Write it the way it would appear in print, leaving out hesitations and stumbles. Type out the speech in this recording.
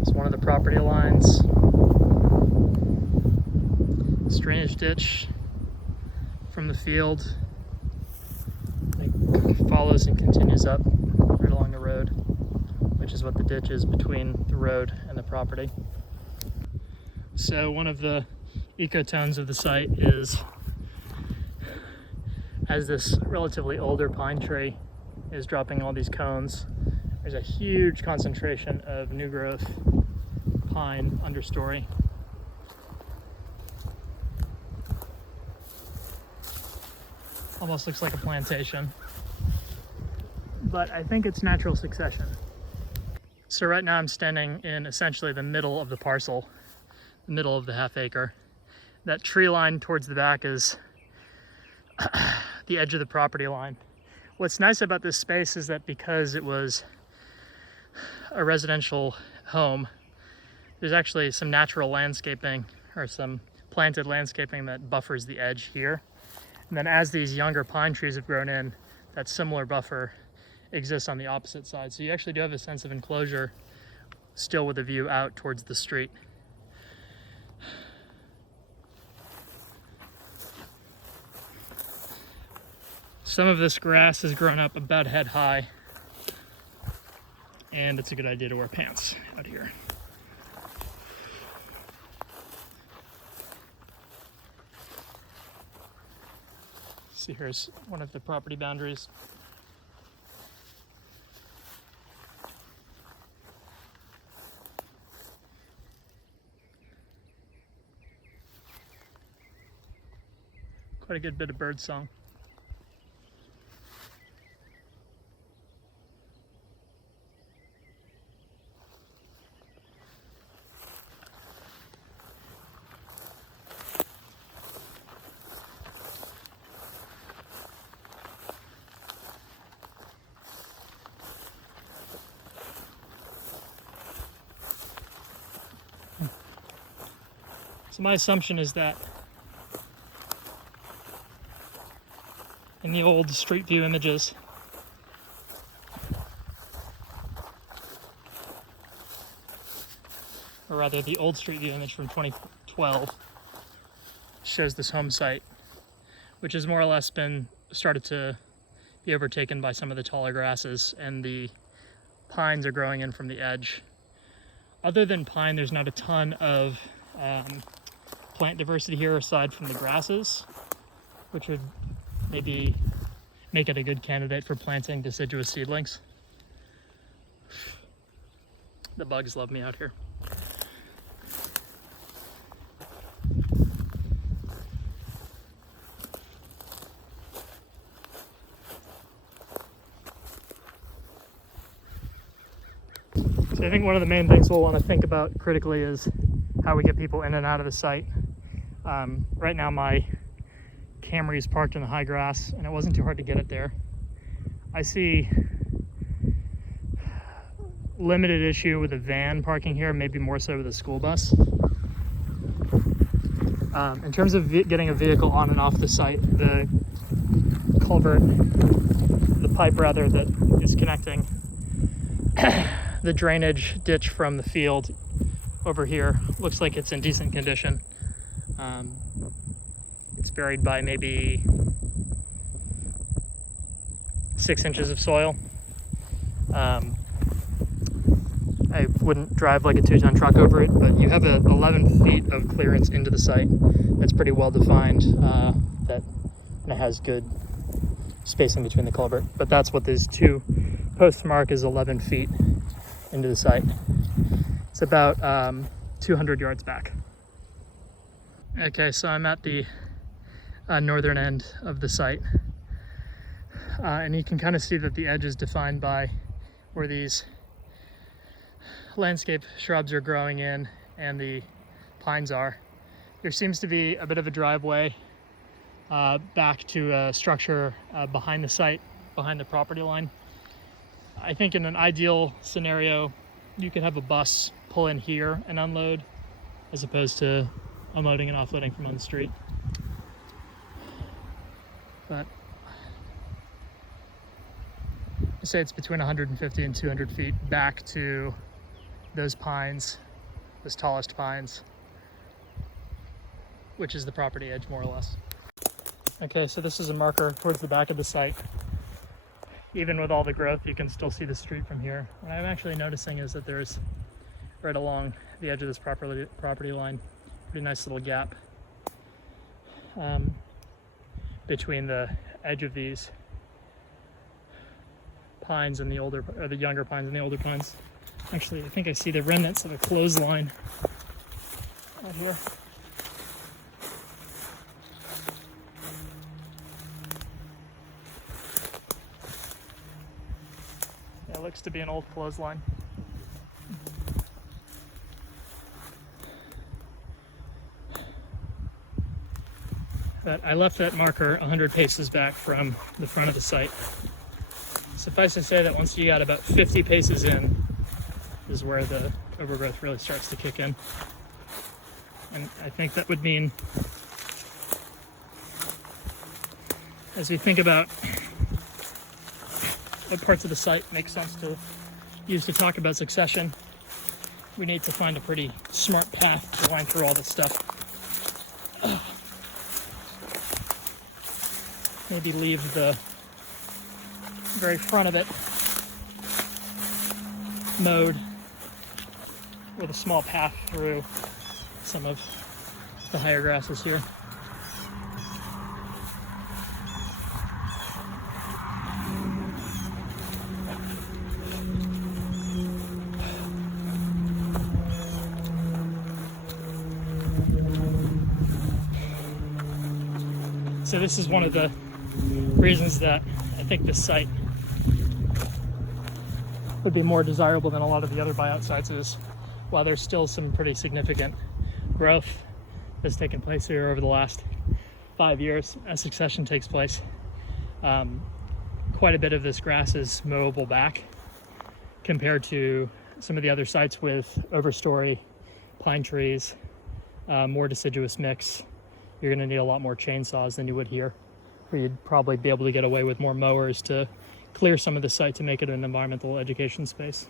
It's one of the property lines. This drainage ditch from the field follows and continues up right along the road, which is what the ditch is between the road and the property. So one of the ecotones of the site is, as this relatively older pine tree is dropping all these cones, there's a huge concentration of new growth pine understory. Almost looks like a plantation, but I think it's natural succession. So right now I'm standing in essentially the middle of the parcel, the middle of the half acre. That tree line towards the back is the edge of the property line. What's nice about this space is that because it was a residential home, there's actually some natural landscaping or some planted landscaping that buffers the edge here. And then as these younger pine trees have grown in, that similar buffer exists on the opposite side. So you actually do have a sense of enclosure still with a view out towards the street. Some of this grass has grown up about head high, and it's a good idea to wear pants out here. See, here's one of the property boundaries. Quite a good bit of bird song. So my assumption is that in the old Street View images, or rather the old Street View image from 2012 shows this home site, which has more or less been started to be overtaken by some of the taller grasses, and the pines are growing in from the edge. Other than pine, there's not a ton of plant diversity here aside from the grasses, which would maybe make it a good candidate for planting deciduous seedlings. The bugs love me out here. So I think one of the main things we'll want to think about critically is how we get people in and out of the site. Right now my Camry is parked in the high grass and it wasn't too hard to get it there. I see limited issue with a van parking here, maybe more so with a school bus. In terms of getting a vehicle on and off the site, the culvert, the pipe rather, that is connecting the drainage ditch from the field over here looks like it's in decent condition. It's buried by maybe 6 inches of soil. I wouldn't drive like a 2-ton truck over it, but you have 11 feet of clearance into the site that's pretty well defined, that and it has good spacing between the culvert. But that's what these two posts mark, is 11 feet into the site. It's about 200 yards back. Okay, so I'm at the northern end of the site, and you can kind of see that the edge is defined by where these landscape shrubs are growing in and the pines are. There seems to be a bit of a driveway back to a structure behind the site, behind the property line. I think in an ideal scenario, you could have a bus pull in here and unload, as opposed to unloading and offloading from on the street. But I say it's between 150 and 200 feet back to those pines, those tallest pines, which is the property edge more or less. Okay, so this is a marker towards the back of the site. Even with all the growth, you can still see the street from here. What I'm actually noticing is that there's, right along the edge of this property line, pretty nice little gap between the edge of these pines and the older, or the younger pines and the older pines. Actually, I think I see the remnants of a clothesline out here. Yeah, it looks to be an old clothesline. But I left that marker 100 paces back from the front of the site. Suffice to say that once you got about 50 paces in is where the overgrowth really starts to kick in. And I think that would mean, as we think about what parts of the site make sense to use to talk about succession, we need to find a pretty smart path to line through all this stuff. Maybe leave the very front of it mowed with a small path through some of the higher grasses here. So this is one of the reasons that I think this site would be more desirable than a lot of the other buyout sites is, while there's still some pretty significant growth that's taken place here over the last 5 years as succession takes place. Quite a bit of this grass is mowable back compared to some of the other sites with overstory pine trees, more deciduous mix. You're going to need a lot more chainsaws than you would here, where you'd probably be able to get away with more mowers to clear some of the site to make it an environmental education space.